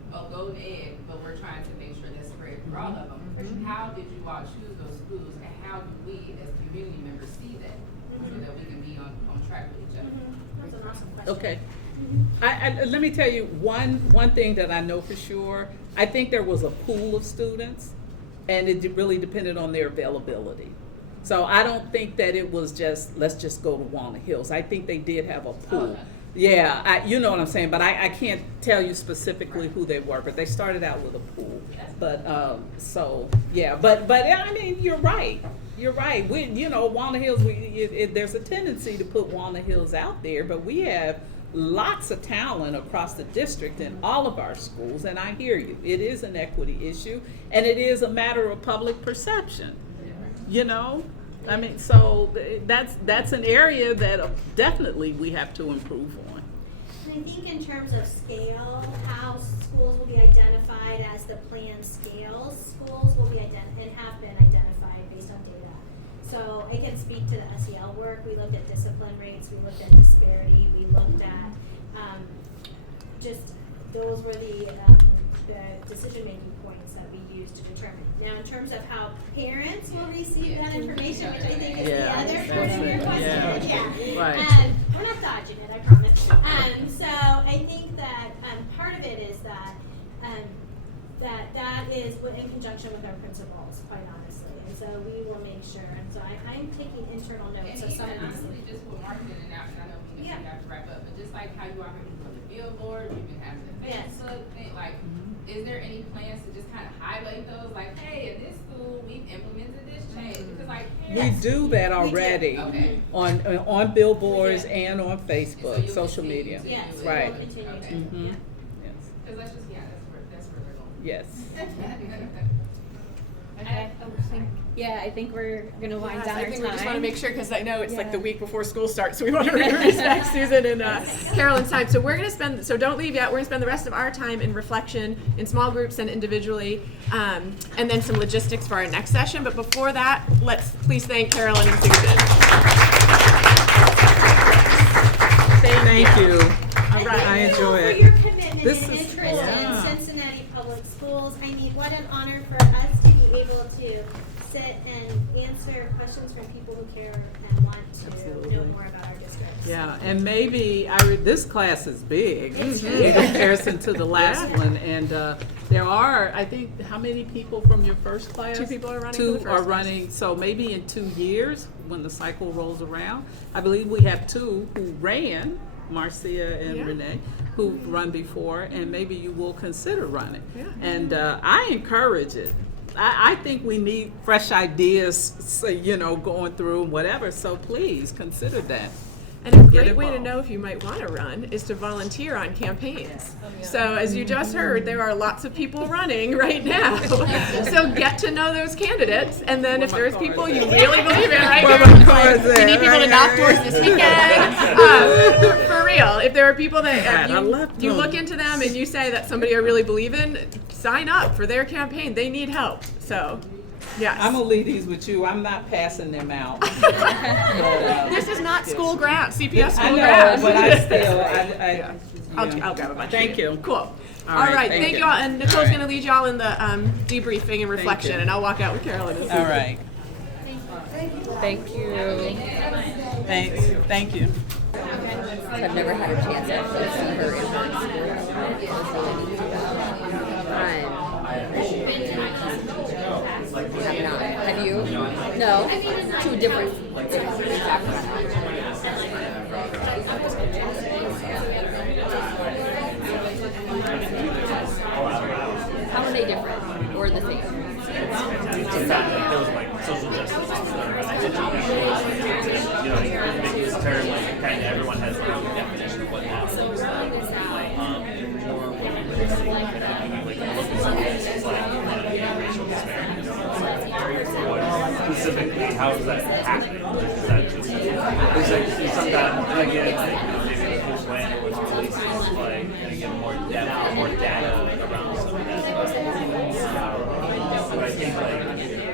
egg, but we're trying to make sure that's spread through all of them. How did you all choose those schools, and how do we as community members see that, so that we can be on track Okay. Let me tell you one thing that I know for sure. I think there was a pool of students, and it really depended on their availability. So I don't think that it was just, let's just go to Walnut Hills. I think they did have a pool. Okay. Yeah, you know what I'm saying, but I can't tell you specifically who they were, but they started out with a pool. But, so, yeah, but I mean, you're right. You're right. Walnut Hills, there's a tendency to put Walnut Hills out there, but we have lots of talent across the district in all of our schools, and I hear you. It is an equity issue, and it is a matter of public perception. I mean, so that's an area that definitely we have to improve on. And I think in terms of scale, how schools will be identified as the plan scales, schools will be and have been identified based on data. So I can speak to the SEL work. We looked at discipline rates, we looked at disparity, we looked at just those were the decision-making points that we used to determine. Now, in terms of how parents will receive that information, which I think is the other part of your question. Yeah. Right. We're not dodging it, I promise. So I think that part of it is that that is in conjunction with our principals, quite honestly. And so we will make sure. And so I'm taking internal notes of some of these honestly, things. just with marketing and now, I know we have to wrap up, but just like how you are having on the billboard, you've been having the Facebook thing, like, is there any plans to just kind of highlight those, like, hey, in this school, we've implemented this change? Because, like, We do that already Okay. on billboards and on Facebook, So you'll social continue media. to Yes, do it. Right. we'll continue to. Okay. Mhm. Yeah. Yes. Because that's just, that's where they're going. Yes. I think we're gonna wind Yes, down I our think time. we just want to make sure, because I know it's like Yeah. the week before school starts, so we want to respect Susan and Carolyn's time. So we're going to so don't leave yet. We're going to spend the rest of our time in reflection in small groups and individually, and then some logistics for our next session. But before that, let's please thank Carolyn and Susan. Thank you. All right. I enjoy For it. your commitment This and is- interest yeah. in Cincinnati Public Schools. I mean, what an honor for us to be able to sit and answer questions from people who care and want to know more about our district. Yeah, and maybe this class is big It's in huge. comparison to the last one, and there are, I think, how many people from your first class? 2 people are running for Two the first are class. running, so maybe in 2 years, when the cycle rolls around, I believe we have 2 who ran, Marcia and Yeah. Renee, who've run before, and maybe you will consider running. Yeah. And I encourage it. I think we need fresh ideas, going through whatever, so please consider that. And a Get great way to involved. know if you might want to run is to volunteer on campaigns. So as you just heard, there are lots of people running right now. So get to know those candidates, and then if there's people you really believe in, right? Where Karen? my cards Like, we at? need people to Right, knock right, doors right. this weekend. For real, if there are people that God, I love you them. look into them and you say that somebody I really believe in, sign up for their campaign. They need help. So, yes. I'm gonna leave these with you. I'm not passing them out. This is not school grants, CPS I school know, grants. but I still, I'll grab a bunch. Thank you. Cool. All All right, right, thank thank you. you all. And Nicole's All right. going to lead y'all in the debriefing and reflection, you. and I'll walk out with Carolyn. and All Susan. right. Thank you. Thanks. Thank you. I've never had a chance to actually see her in high school. Have not. Have you? No. 2 different. How are they different or the same? In fact, like, there was like social justice and they use the term like kind of everyone has their own definition of what that looks like. More what we would see like look at some of this, it's like racial disparity. What specifically, how does that happen? Is that just there's like sometimes and again like maybe the whole plan or what's released is like gonna get more depth, more data around some of that. But I think like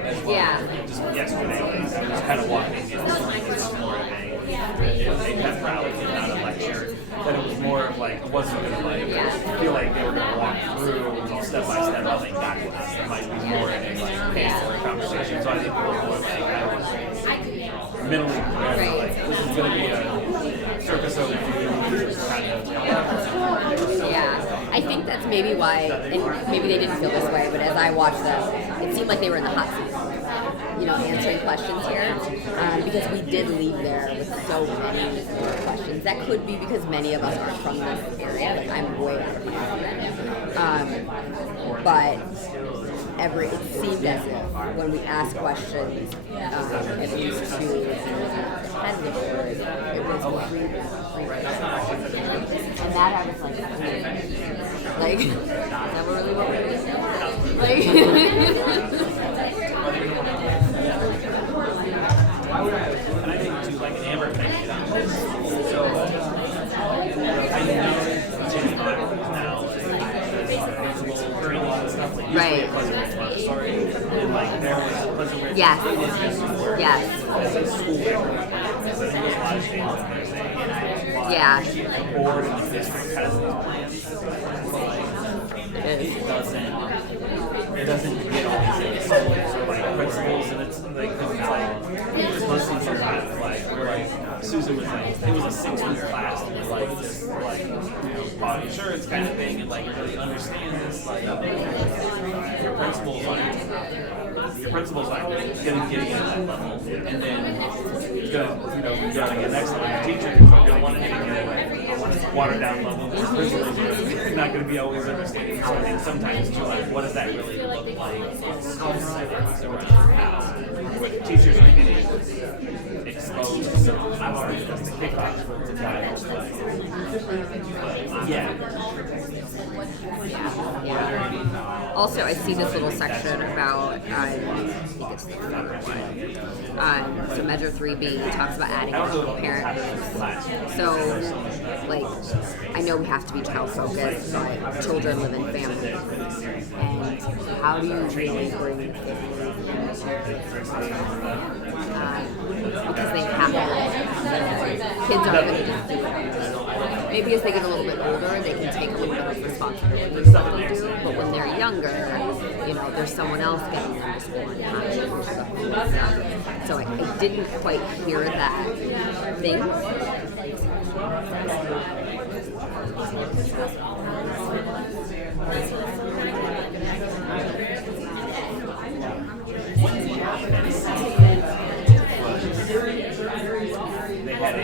as well, just yesterday, like, I was kind of walking into this more of a pep rally, not a lecture. That it was more of like, it wasn't going to like, feel like they were going to walk through step by step how they got to us. It might be more in a like panel or conversation. So I think it was more like I was mentally prepared. Like, this is going to be a circus overview. I think that's maybe why, and maybe they didn't feel this way, but as I watched them, it seemed like they were in the hot seat, answering questions here, because we did leave there with so many more questions. That could be because many of us aren't from this area. Like, I'm way out of my element. But it seemed as if when we asked questions, at least to the head of the board, it was and that I was like, is that really what we're doing? And I think too, like Amber mentioned on this, so I know Jimmy now, principal training and stuff, like usually at Pleasant Ridge Montessori, and like there was Pleasant Ridge as a school because I think there's a lot of things that they're saying, why the board and the district has these plans, but like it doesn't get all these things. So like principals, and it's like, cause it's like there's lessons sometimes like where Susan was like, it was a 6-week class and it was like this quality assurance kind of thing, and like you really understand this, like your principals aren't getting at that level, and then you're gonna get next level. Your teachers are gonna want to get a watered down level. Your principals are not gonna be always understanding. So I think sometimes too, like, what does that really look like? Around how what teachers are getting exposed. So I've already done the kickoff for the guys, but Yeah. Also, I see this little section about, I think it's the third one. So Measure 3B talks about adding parent groups. So, like, I know we have to be child focused, but children live in families. And how do you really bring families because they have to, kids aren't going to just do it. Maybe as they get a little bit older, they can take a little bit of responsibility for what they do, but when they're younger, there's someone else getting them to school on time. So I didn't quite hear that thing. They had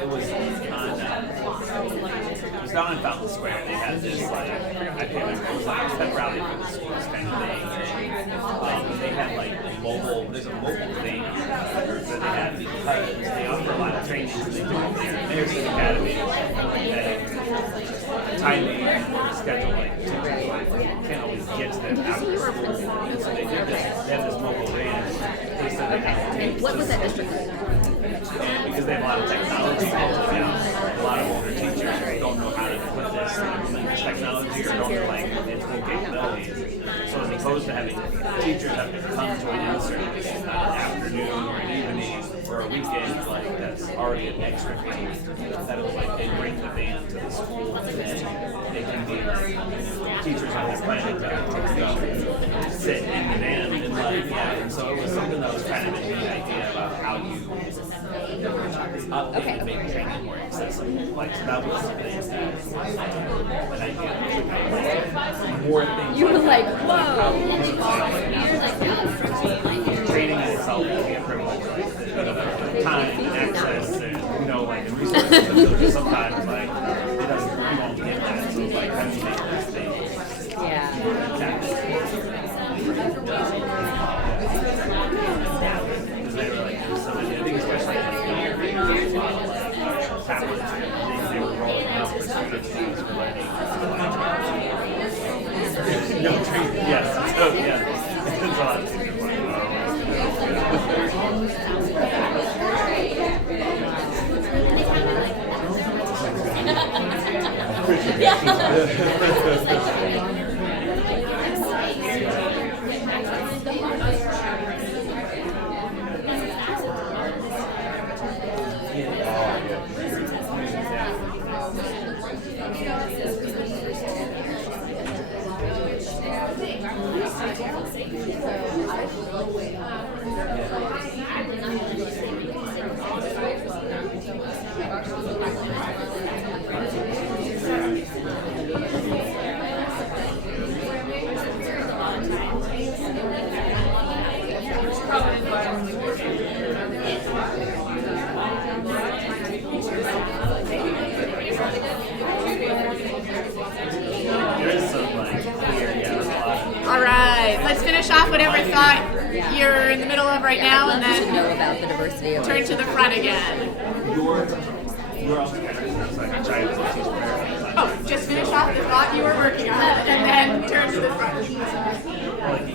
it was down in Fountain Square. They had this I can't remember, it was like a pep rally for the schools kind of thing. They had like there's a mobile thing that they have because they offer a lot of trainings and they do it there. There's an academy that timely schedule like teachers can't always get to them after school. And so they did this. They had this mobile van. They said they had to take. What was that district? And because they have a lot of technology, a lot of older teachers don't know how to put this implement this technology or don't know like its full capabilities. So as opposed to having teachers have to come to an in-service on an afternoon or an evening or a weekend, like that's already an extra fee, that it was like they bring the van to the school and then they can be teachers on their planning to sit in the van and like and so it was something that was kind of a neat idea about how you update and make training more accessible. Like so that was something that an idea. More things. You were like, whoa. Training itself will be a privilege, like time and access and like and resources. So just sometimes like it doesn't you won't get that. So like how do you make those things? Yeah. Because they were like somebody, I think especially tablets and things they were rolling out for students for learning. Yes. So yeah. It's a lot of things. right, let's finish off whatever thought you're in the middle of right now, and to know then about the diversity of turn to the front again. You're also like a child who's teacher parent. Oh, just finish off the thought you were working on, and then turn to the front.